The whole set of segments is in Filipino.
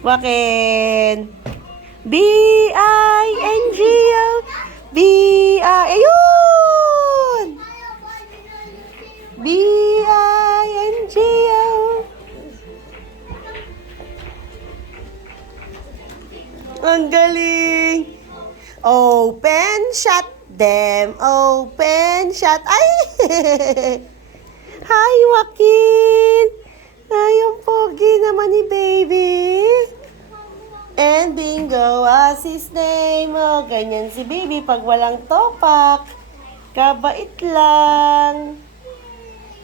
Joaquin. B-I-N-G-O. B-I... Ayun! B-I-N-G-O. Ang galing! Open, shut them. Open, shut... Ay! Hi, Joaquin! Ay, ang pogi naman ni baby. And Bingo was his name. Oh, ganyan si baby pag walang topak. Kabait lang.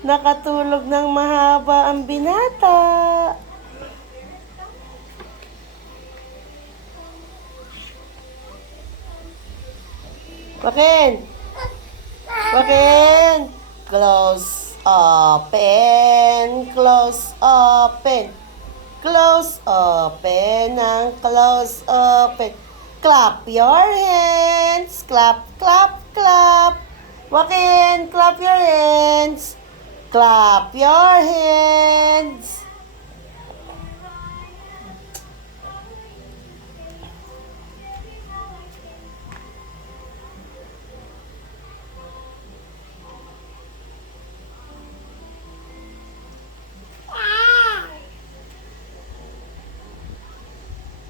Nakatulog ng mahaba ang binata. Joaquin! Joaquin! Close, open, close, open. Close, open, and close, open. Clap your hands. Clap, clap, clap. Joaquin, clap your hands. Clap your hands.